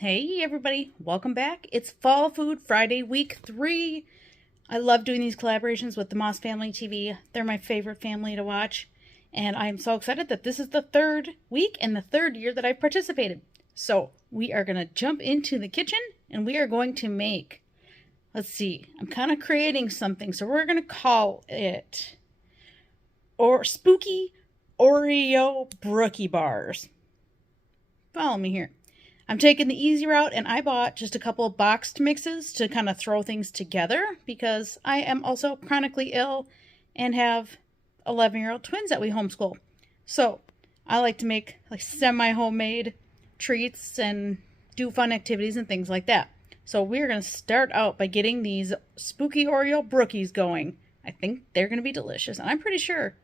Hey everybody, welcome back. It's Fall Food Friday, week 3. I love doing these collaborations with the Moss Family TV. They're my favorite family to watch. And I'm so excited that this is the 3rd week and the 3rd year that I've participated. So we are going to jump into the kitchen and we are going to make, let's see, I'm kind of creating something. So we're going to call it Spooky Oreo Brookie Bars. Follow me here. I'm taking the easy route, and I bought just a couple of boxed mixes to kind of throw things together because I am also chronically ill and have 11-year-old twins that we homeschool. So I like to make like semi-homemade treats and do fun activities and things like that. So we're going to start out by getting these Spooky Oreo Brookies going. I think they're going to be delicious, and I'm pretty sure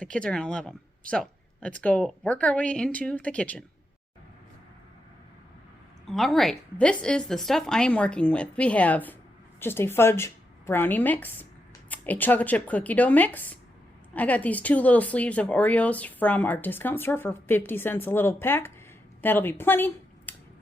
the kids are going to love them. So let's go work our way into the kitchen. All right, this is the stuff I am working with. We have just a fudge brownie mix, a chocolate chip cookie dough mix. I got these 2 little sleeves of Oreos from our discount store for 50 cents a little pack. That'll be plenty.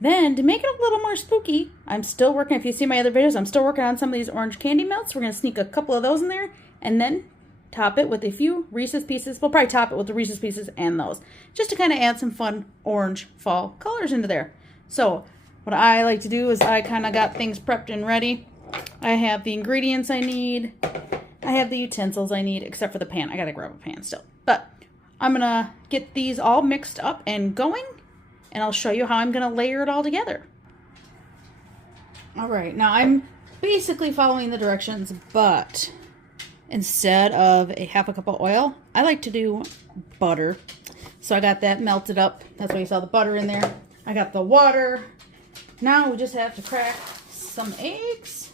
Then, to make it a little more spooky, I'm still working, if you see my other videos, I'm still working on some of these orange candy melts. We're going to sneak a couple of those in there, and then top it with a few Reese's Pieces. We'll probably top it with the Reese's Pieces and those, just to kind of add some fun orange fall colors into there. So, what I like to do is I kind of got things prepped and ready. I have the ingredients I need. I have the utensils I need, except for the pan. I gotta grab a pan still. But I'm gonna get these all mixed up and going, and I'll show you how I'm gonna layer it all together. All right, now I'm basically following the directions, but instead of a half a cup of oil, I like to do butter. So I got that melted up. That's why you saw the butter in there. I got the water. Now we just have to crack some eggs.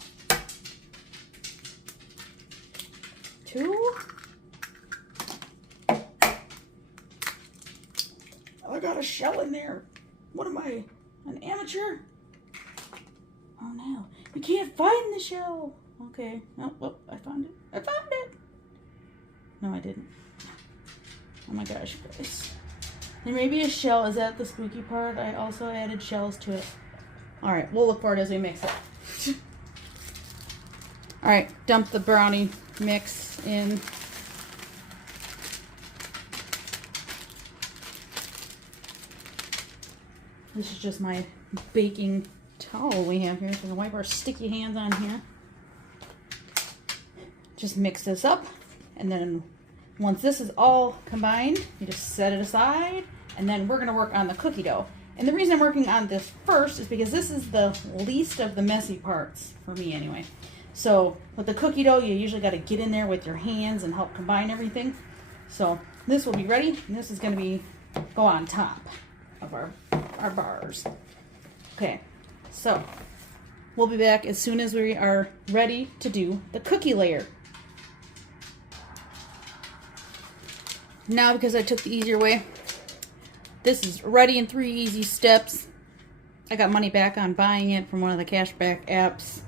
2. I got a shell in there. What am I, an amateur? Oh no, we can't find the shell. Okay, oh, I found it. I found it. No, I didn't. Oh my gosh, guys. There may be a shell. Is that the spooky part? I also added shells to it. All right, we'll look for it as we mix it. All right, dump the brownie mix in. This is just my baking towel we have here, so we can wipe our sticky hands on here. Just mix this up, and then once this is all combined, you just set it aside, and then we're gonna work on the cookie dough. And the reason I'm working on this first is because this is the least of the messy parts, for me anyway. So with the cookie dough, you usually got to get in there with your hands and help combine everything. So this will be ready, and this is going to go on top of our bars. Okay, so we'll be back as soon as we are ready to do the cookie layer. Now, because I took the easier way, this is ready in 3 easy steps. I got money back on buying it from one of the cashback apps.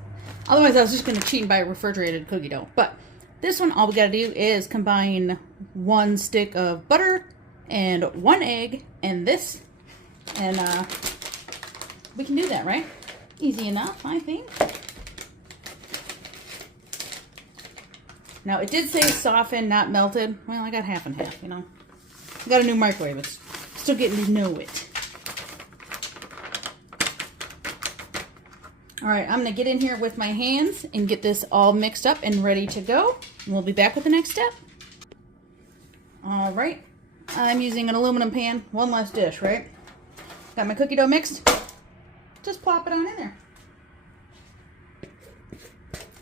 Otherwise, I was just going to cheat and buy a refrigerated cookie dough. But this one, all we got to do is combine 1 stick of butter and 1 egg and this. And we can do that, right? Easy enough, I think. Now, it did say softened, not melted. Well, I got half and half, you know. I got a new microwave. It's still getting to know it. All right, I'm gonna get in here with my hands and get this all mixed up and ready to go. And we'll be back with the next step. All right, I'm using an aluminum pan, 1 less dish, right? Got my cookie dough mixed. Just plop it on in there.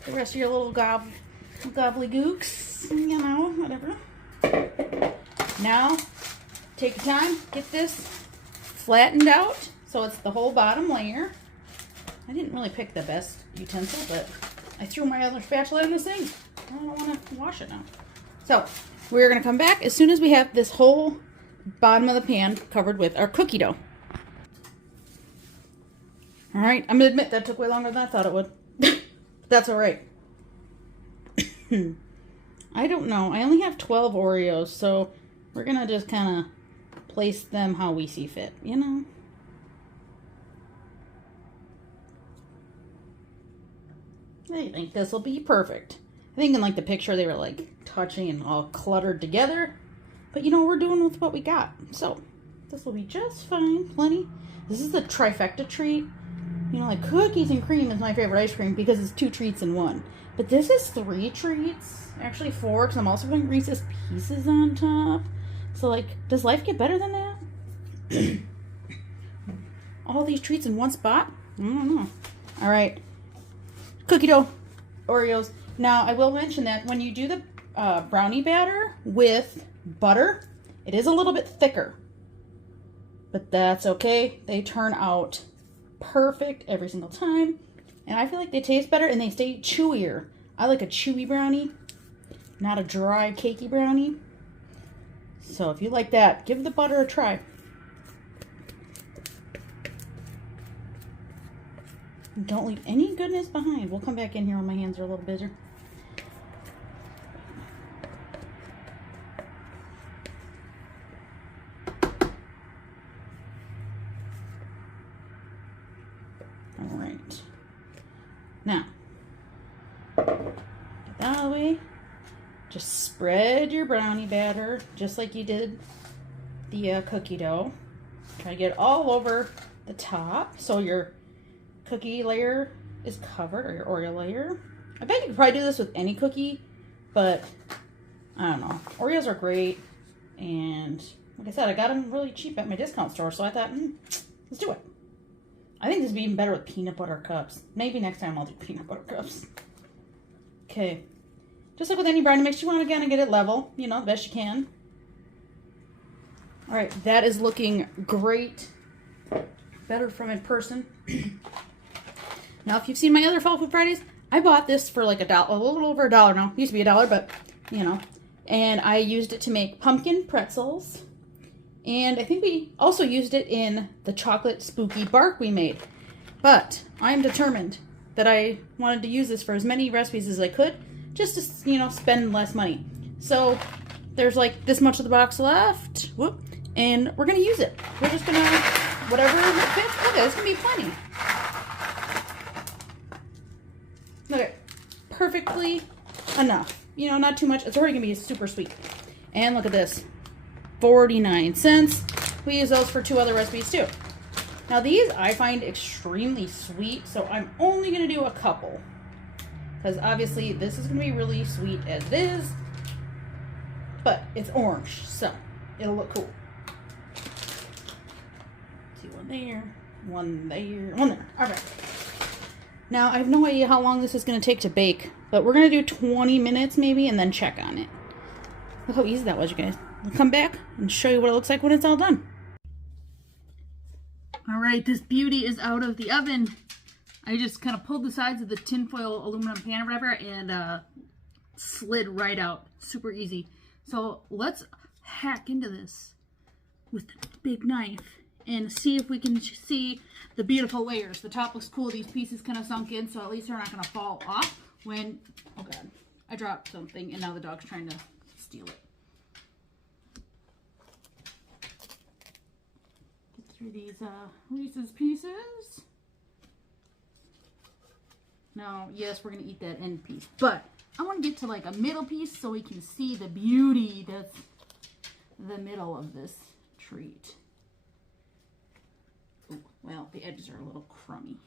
The rest of your little gobbledygooks, you know, whatever. Now, take your time, get this flattened out so it's the whole bottom layer. I didn't really pick the best utensil, but I threw my other spatula in the sink. I don't want to wash it now. So, we're going to come back as soon as we have this whole bottom of the pan covered with our cookie dough. All right, I'm going to admit that took way longer than I thought it would. That's all right. I don't know. I only have 12 Oreos, so we're going to just kind of place them how we see fit, you know? I think this will be perfect. I think in like the picture they were like touching and all cluttered together. But you know, we're doing with what we got. So this will be just fine. Plenty. This is the trifecta treat. You know, like cookies and cream is my favorite ice cream because it's 2 treats in one. But this is 3 treats. Actually 4, because I'm also putting Reese's Pieces on top. So like, does life get better than that? All these treats in one spot? I don't know. All right. Cookie dough. Oreos. Now, I will mention that when you do the brownie batter with butter, it is a little bit thicker. But that's okay. They turn out perfect every single time. And I feel like they taste better and they stay chewier. I like a chewy brownie, not a dry, cakey brownie. So if you like that, give the butter a try. Don't leave any goodness behind. We'll come back in here when my hands are a little busier. All right. Now, get that out of the way. Just spread your brownie batter just like you did the cookie dough. Try to get it all over the top so your cookie layer is covered, or your Oreo layer. I bet you could probably do this with any cookie, but I don't know. Oreos are great, and like I said, I got them really cheap at my discount store, so I thought, let's do it. I think this would be even better with peanut butter cups. Maybe next time I'll do peanut butter cups. Okay. Just like with any brownie mix, you want to again get it level, you know, the best you can. All right, that is looking great. Better from in person. Now, if you've seen my other Fall Food Fridays, I bought this for like $1, a little over $1 now. It used to be $1, but you know. And I used it to make pumpkin pretzels. And I think we also used it in the chocolate spooky bark we made. But I am determined that I wanted to use this for as many recipes as I could, just to, you know, spend less money. So there's like this much of the box left. Whoop. And we're going to use it. We're just going to, whatever fits. Okay, it's going to be plenty. Okay, perfectly enough. You know, not too much. It's already going to be super sweet. And look at this. 49 cents. We use those for 2 other recipes too. Now these I find extremely sweet, so I'm only going to do a couple. Because obviously this is going to be really sweet as it is. But it's orange, so it'll look cool. See, one there, one there, one there. Okay. Now, I have no idea how long this is going to take to bake, but we're going to do 20 minutes maybe and then check on it. Look how easy that was, you guys. I'll come back and show you what it looks like when it's all done. All right, this beauty is out of the oven. I just kind of pulled the sides of the tinfoil aluminum pan or whatever and slid right out. Super easy. So let's hack into this with a big knife and see if we can see the beautiful layers. The top looks cool. These pieces kind of sunk in, so at least they're not going to fall off when, oh God, I dropped something and now the dog's trying to steal it. Get through these Reese's Pieces. Now, yes, we're going to eat that end piece, but I want to get to like a middle piece so we can see the beauty that's the middle of this treat. Ooh, well, the edges are a little crummy,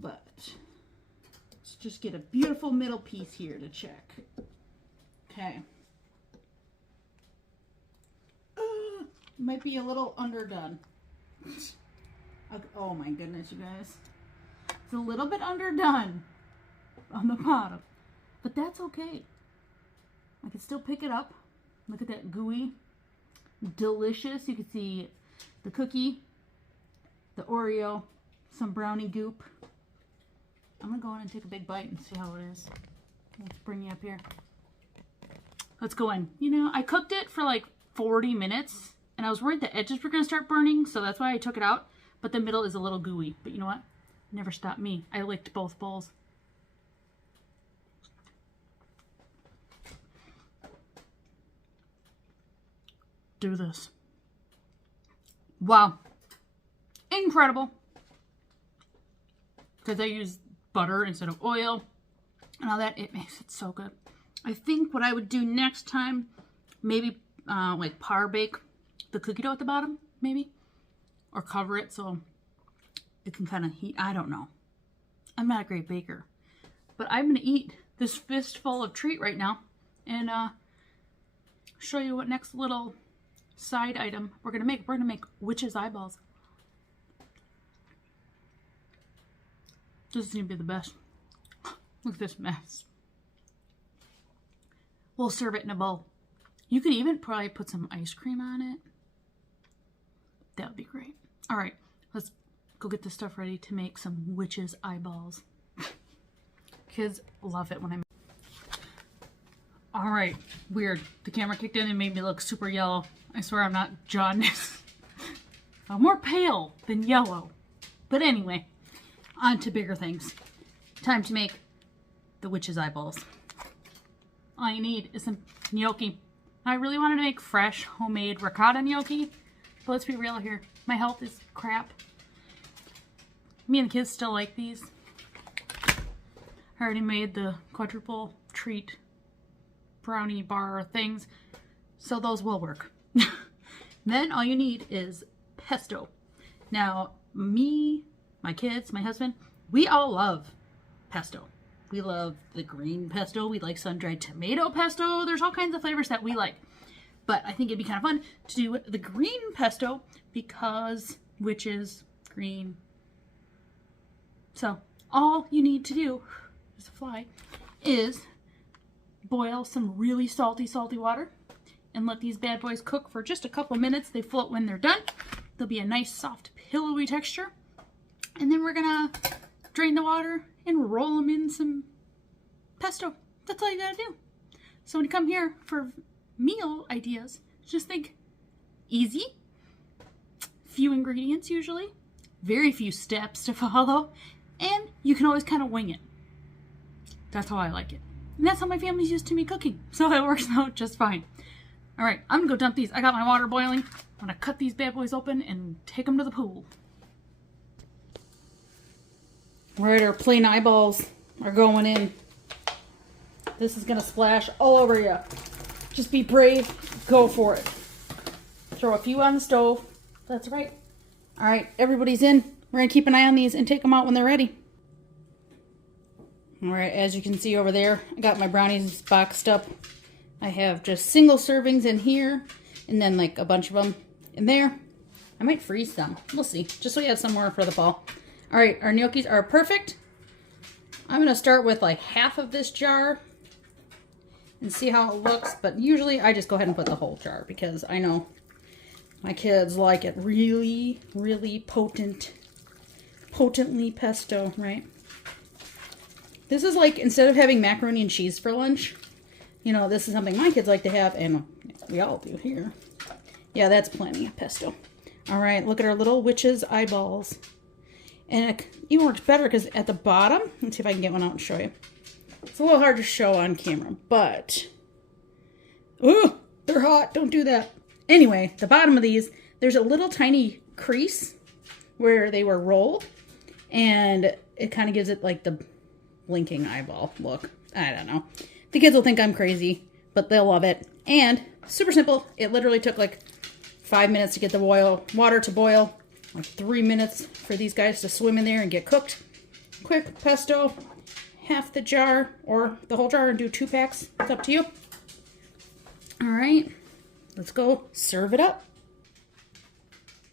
but let's just get a beautiful middle piece here to check. Okay. Might be a little underdone. Oh my goodness, you guys. It's a little bit underdone on the bottom, but that's okay. I can still pick it up. Look at that gooey, delicious. You can see the cookie, the Oreo, some brownie goop. I'm gonna go in and take a big bite and see how it is. Let's bring you up here. Let's go in. You know, I cooked it for like 40 minutes and I was worried the edges were gonna start burning, so that's why I took it out. But the middle is a little gooey. But you know what? Never stopped me. I licked both bowls. Do this. Wow. Incredible. Because I use butter instead of oil and all that. It makes it so good. I think what I would do next time, maybe like par bake the cookie dough at the bottom, maybe, or cover it so it can kind of heat. I don't know. I'm not a great baker, but I'm gonna eat this fistful of treat right now and show you what next little side item we're gonna make. We're gonna make witch's eyeballs. This is gonna be the best. Look at this mess. We'll serve it in a bowl. You could even probably put some ice cream on it. That would be great. All right, let's go get this stuff ready to make some witch's eyeballs. Kids love it when I make. All right, weird. The camera kicked in and made me look super yellow. I swear I'm not jaundiced. I'm more pale than yellow. But anyway, on to bigger things. Time to make the witch's eyeballs. All you need is some gnocchi. I really wanted to make fresh, homemade ricotta gnocchi, but let's be real here. My health is crap. Me and the kids still like these. I already made the quadruple treat brownie bar things, so those will work. Then all you need is pesto. Now, me, my kids, my husband, we all love pesto. We love the green pesto. We like sun-dried tomato pesto. There's all kinds of flavors that we like. But I think it'd be kind of fun to do the green pesto because witches, green. So all you need to do, there's a fly, is boil some really salty water and let these bad boys cook for just a couple minutes. They float when they're done. They'll be a nice, soft, pillowy texture. And then we're gonna drain the water and roll them in some pesto. That's all you gotta do. So when you come here for meal ideas, just think easy, few ingredients usually, very few steps to follow, and you can always kind of wing it. That's how I like it. And that's how my family's used to me cooking. So it works out just fine. All right, I'm gonna go dump these. I got my water boiling. I'm gonna cut these bad boys open and take them to the pool. All right, our plain eyeballs are going in. This is gonna splash all over you. Just be brave, go for it. Throw a few on the stove. That's right. All right, everybody's in. We're gonna keep an eye on these and take them out when they're ready. All right, as you can see over there, I got my brownies boxed up. I have just single servings in here and then like a bunch of them in there. I might freeze some. We'll see, just so we have some more for the fall. All right, our gnocchis are perfect. I'm gonna start with like half of this jar and see how it looks, but usually I just go ahead and put the whole jar because I know my kids like it really, really potently pesto, right? This is like, instead of having macaroni and cheese for lunch, you know, this is something my kids like to have, and we all do here. Yeah, that's plenty of pesto. All right, look at our little witch's eyeballs. And it even works better because at the bottom, let's see if I can get one out and show you. It's a little hard to show on camera, but, ooh, they're hot, don't do that. Anyway, the bottom of these, there's a little tiny crease where they were rolled, and it kind of gives it like the blinking eyeball look. I don't know. The kids will think I'm crazy, but they'll love it. And super simple. It literally took like 5 minutes to get the water to boil, like 3 minutes for these guys to swim in there and get cooked. Quick pesto, half the jar or the whole jar and do 2 packs. It's up to you. All right, let's go serve it up.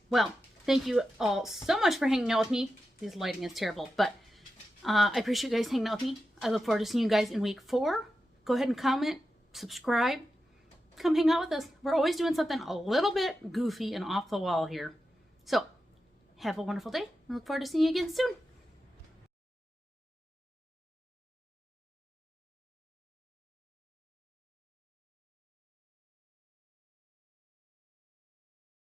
Well, thank you all so much for hanging out with me. This lighting is terrible, but I appreciate you guys hanging out with me. I look forward to seeing you guys in week 4. Go ahead and comment, subscribe, come hang out with us. We're always doing something a little bit goofy and off the wall here. So, have a wonderful day. I look forward to seeing you again soon.